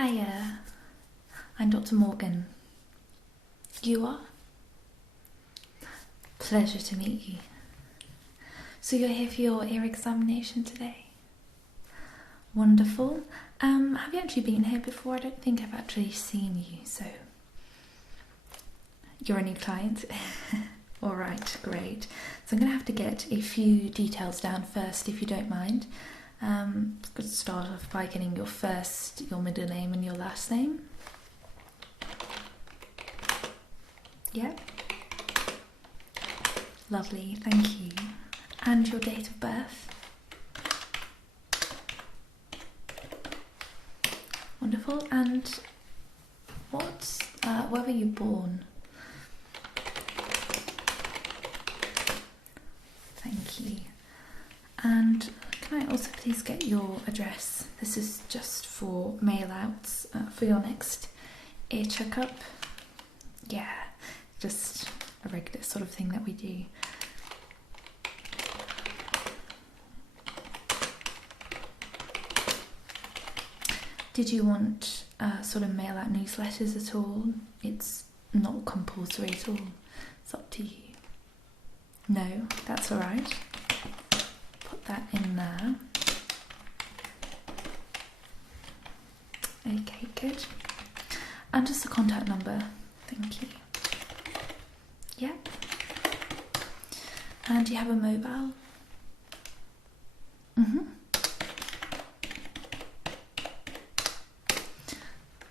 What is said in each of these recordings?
Hiya, I'm Dr. Morgan. You are? Pleasure to meet you. So you're here for your ear examination today? Wonderful. Have you actually been here before? I don't think I've actually seen you, so you're a new client? Alright, great. So I'm going to have to get a few details down first, if you don't mind. I'm going to start off by getting your middle name and your last name. Yeah? Lovely, thank you. And your date of birth? Wonderful. And where were you born? Thank you. And can I also please get your address? This is just for mail outs for your next ear checkup. Yeah, just a regular sort of thing that we do. Did you want sort of mail out newsletters at all? It's not compulsory at all. It's up to you. No, that's all right. Put that in there. Okay, good. And just a contact number. Thank you. Yeah. And do you have a mobile?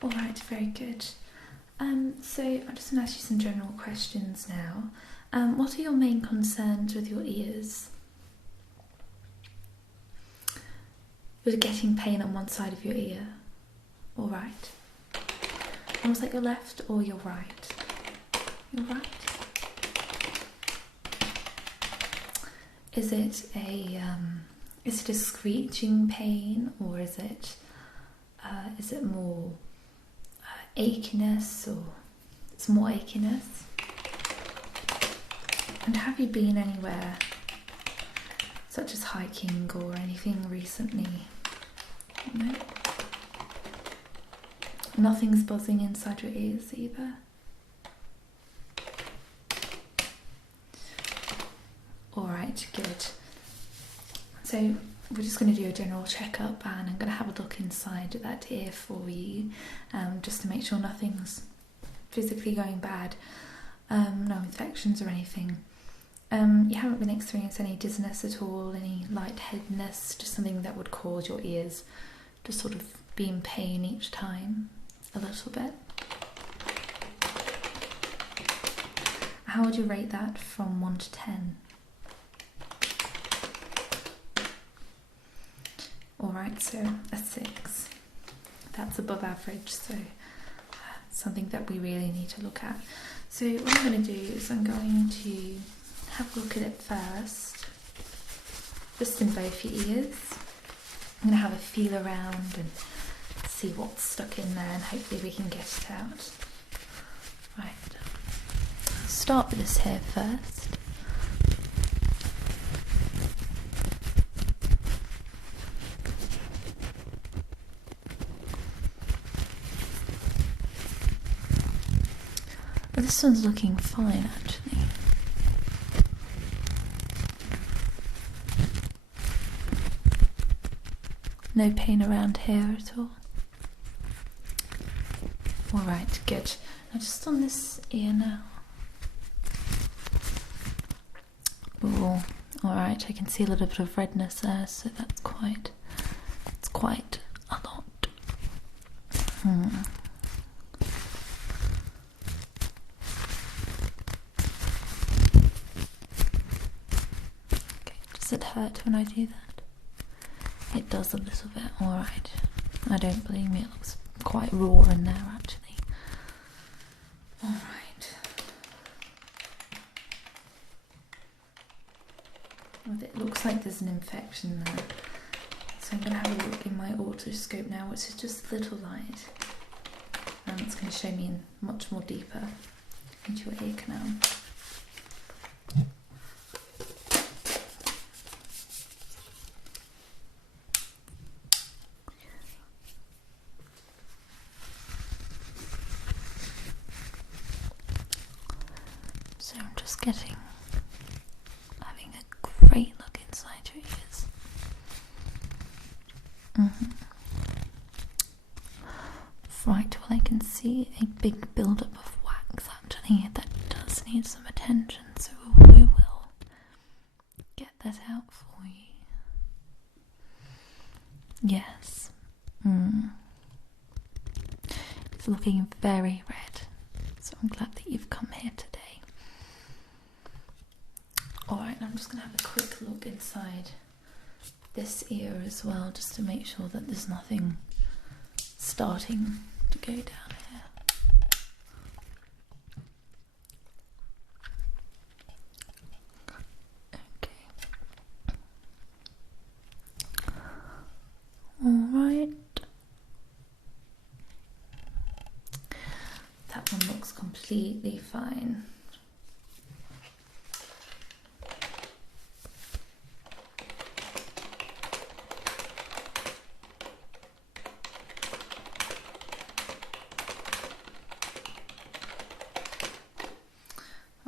All right, very good. So I'm just going to ask you some general questions now. What are your main concerns with your ears? You're getting pain on one side of your ear. All right. And was that your left or your right? Your right. Is it a screeching pain, or is it more achiness, or it's more achiness? And have you been anywhere, such as hiking or anything recently? No? Nothing's buzzing inside your ears either? Alright, good. So we're just going to do a general checkup, and I'm going to have a look inside that ear for you, just to make sure nothing's physically going bad, no infections or anything. You haven't been experiencing any dizziness at all, any lightheadedness, just something that would cause your ears to sort of be in pain each time, a little bit. How would you rate that from 1 to 10? Alright, so a 6. That's above average, so something that we really need to look at. So what I'm going to do is I'm going to have a look at it first, just in both your ears. I'm going to have a feel around and see what's stuck in there, and hopefully we can get it out. Right, I'll start with this here first. This one's looking fine, actually. No pain around here at all. Alright, good. Now just on this ear now. Oh, alright, I can see a little bit of redness there, so it's quite a lot. Does it hurt when I do that? It does a little bit, alright. I don't blame you, it looks quite raw in there actually. Alright. Well, it looks like there's an infection there. So I'm going to have a look in my otoscope now, which is just a little light. And it's going to show me in much more deeper into your ear canal. having a great look inside your ears. Right, well, I can see a big build-up of wax actually that does need some attention, so we will get that out for you. Yes. It's looking very red, so I'm glad that you've come here today. Alright, I'm just going to have a quick look inside this ear as well, just to make sure that there's nothing starting to go down here. Okay. Alright. That one looks completely fine.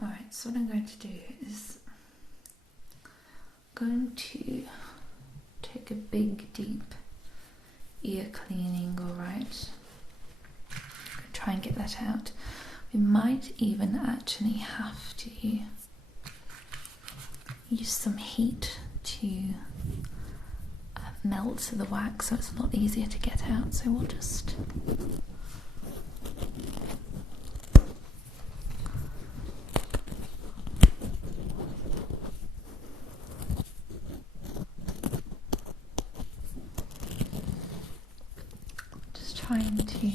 Alright, so what I'm going to do is going to take a big deep ear cleaning, alright? Try and get that out. We might even actually have to use some heat to melt the wax so it's a lot easier to get out. So we'll just trying to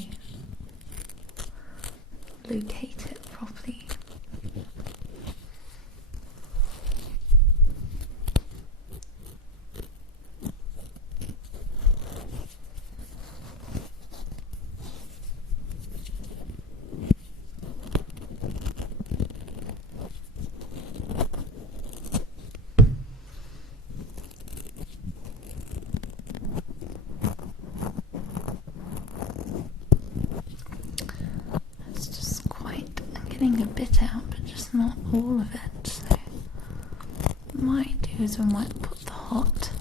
locate it properly. Getting a bit out, but just not all of it. So what we might do is we might put the hot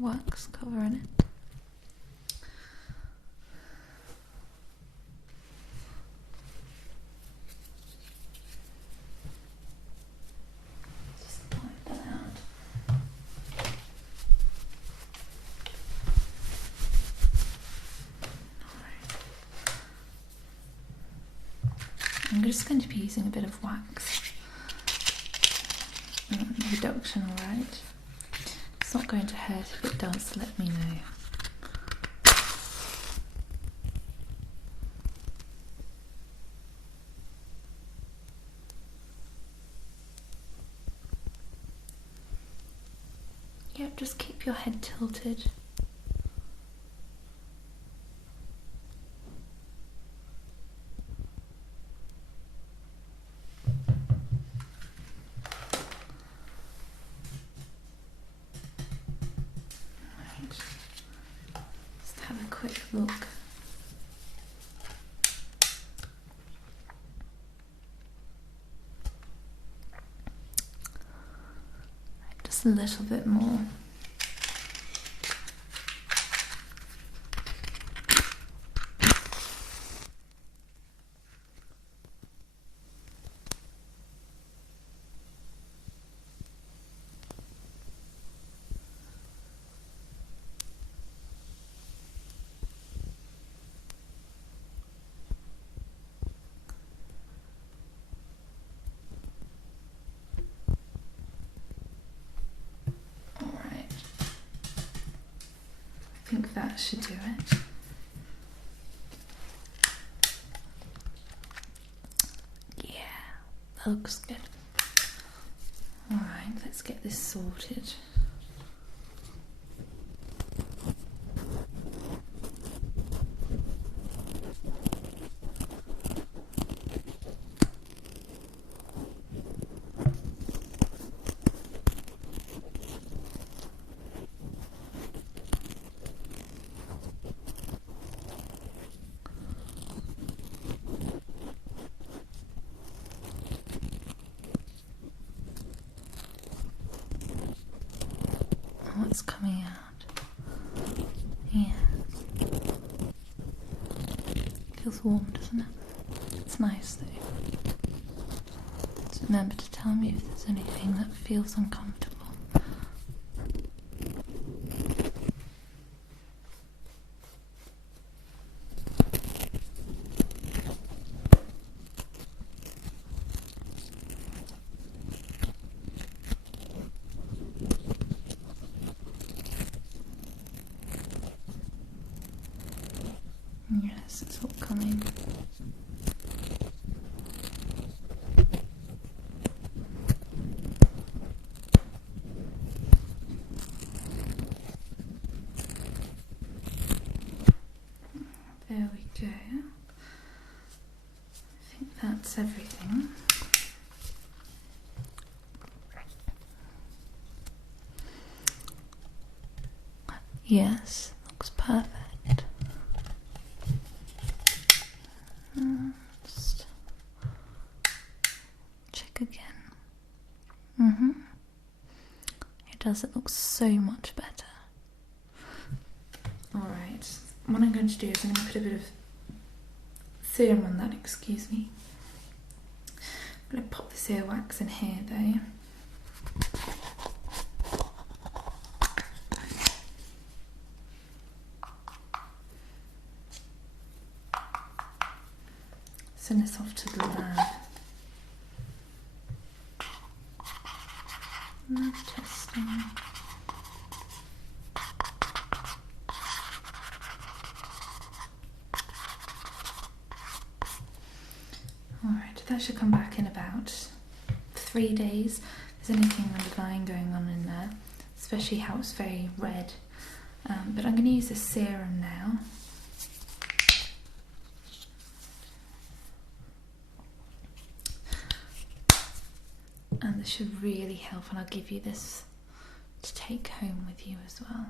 wax cover in it. Just wipe that out. I'm just going to be using a bit of wax reduction, alright? It's not going to hurt. If it does, let me know. Yep, just keep your head tilted. Just have a quick look. Just a little bit more. I think that should do it. Yeah, that looks good. Alright, let's get this sorted. what's coming out. Yeah. Feels warm, doesn't it? It's nice though. Just remember to tell me if there's anything that feels uncomfortable. Yes, it's all coming. There we go. I think that's everything. Yes, looks perfect. Just check again. It does, it looks so much better. Alright, what I'm going to do is I'm going to put a bit of serum on that, excuse me. I'm going to pop this earwax in here though. Send this off to the lab. Lab testing. Alright, that should come back in about 3 days. If there's anything underlying going on in there, especially how it's very red. But I'm going to use this serum now. And this should really help, and I'll give you this to take home with you as well.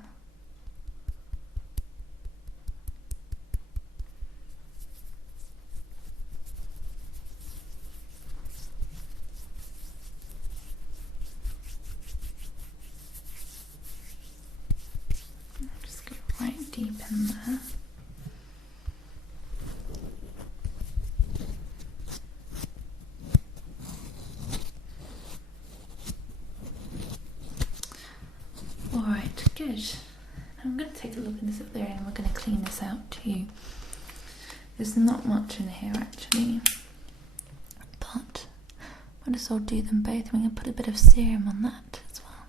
Just go right deep in there. Alright, good. I'm going to take a look in this up there and we're going to clean this out too. There's not much in here actually, but might as well do them both. We're going to put a bit of serum on that as well.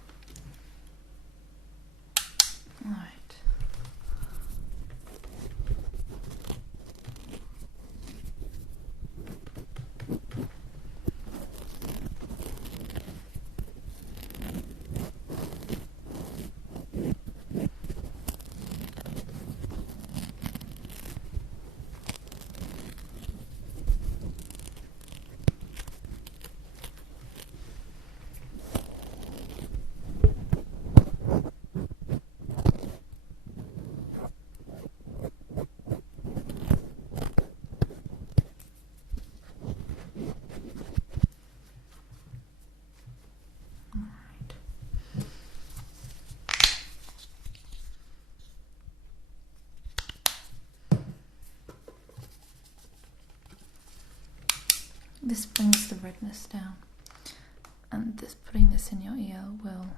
Alright. This brings the redness down, and putting this in your ear will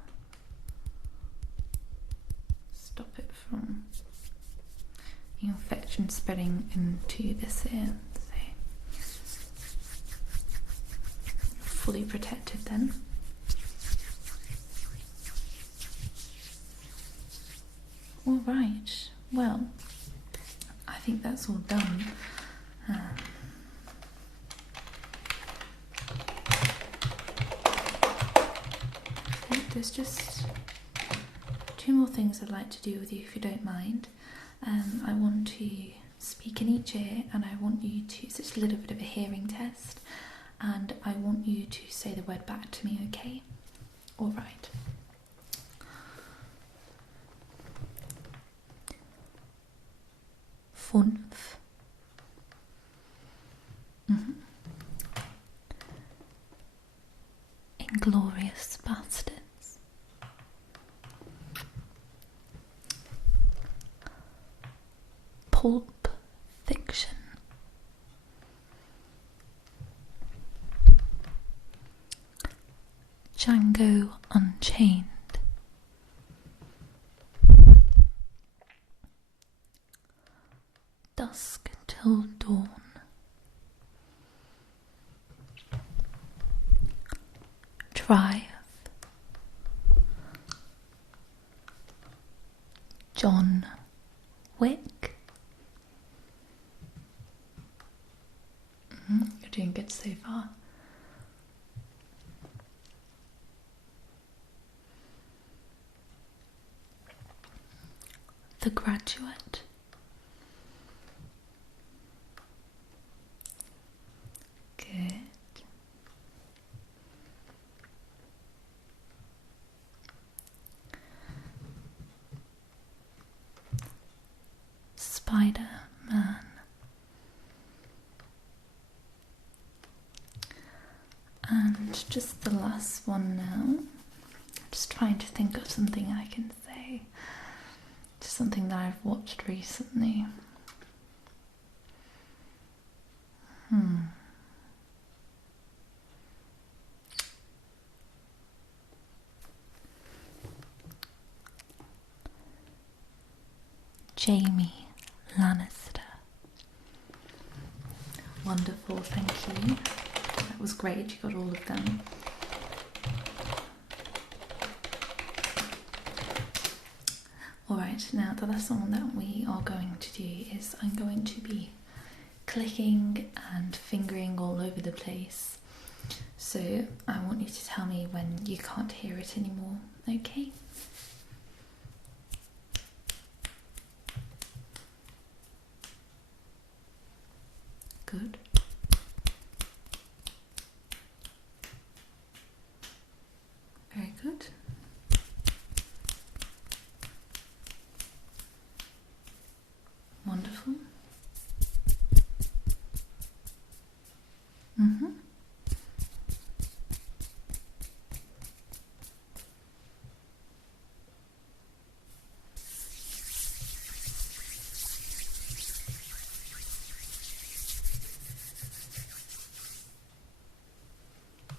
stop it from the infection spreading into this ear. So fully protected then. Alright, well, I think that's all done. There's just 2 more things I'd like to do with you if you don't mind. I want to speak in each ear, and I want you to, it's just a little bit of a hearing test, and I want you to say the word back to me, okay? Alright. Fünf. Inglorious bastards. Pulp Fiction. Django Unchained. Dusk Till Dawn. Drive. John Wick. You're doing good so far. The Graduate. Good. Spider-Man. And just the last one now. Just trying to think of something I can say. Just something that I've watched recently. Jamie Lannister. Wonderful, thank you. That was great, you got all of them. Alright, now the last one that we are going to do is I'm going to be clicking and fingering all over the place. So I want you to tell me when you can't hear it anymore, okay? Good. Very good. Wonderful.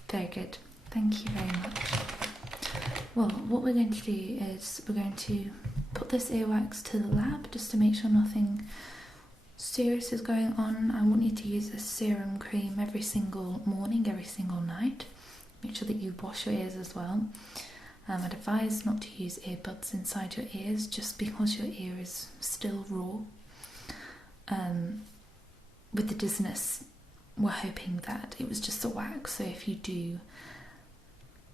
Very good. Thank you very much. Well, what we're going to do is we're going to put this earwax to the lab just to make sure nothing serious is going on. I want you to use a serum cream every single morning, every single night. Make sure that you wash your ears as well. I'd advise not to use earbuds inside your ears just because your ear is still raw. With the dizziness, we're hoping that it was just a wax, so if you do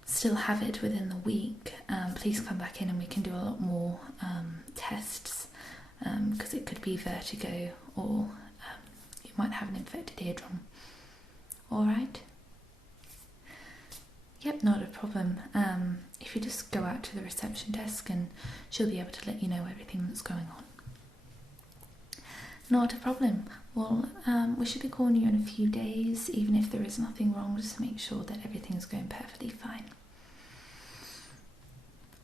still have it within the week, please come back in and we can do a lot more tests, because it could be vertigo or you might have an infected eardrum. Alright? Yep, not a problem. If you just go out to the reception desk and she'll be able to let you know everything that's going on. Not a problem. Well, we should be calling you in a few days, even if there is nothing wrong, just to make sure that everything's going perfectly fine.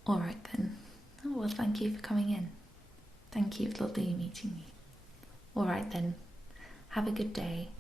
Alright then. Oh, well, thank you for coming in. Thank you, it's lovely meeting you. Alright then. Have a good day.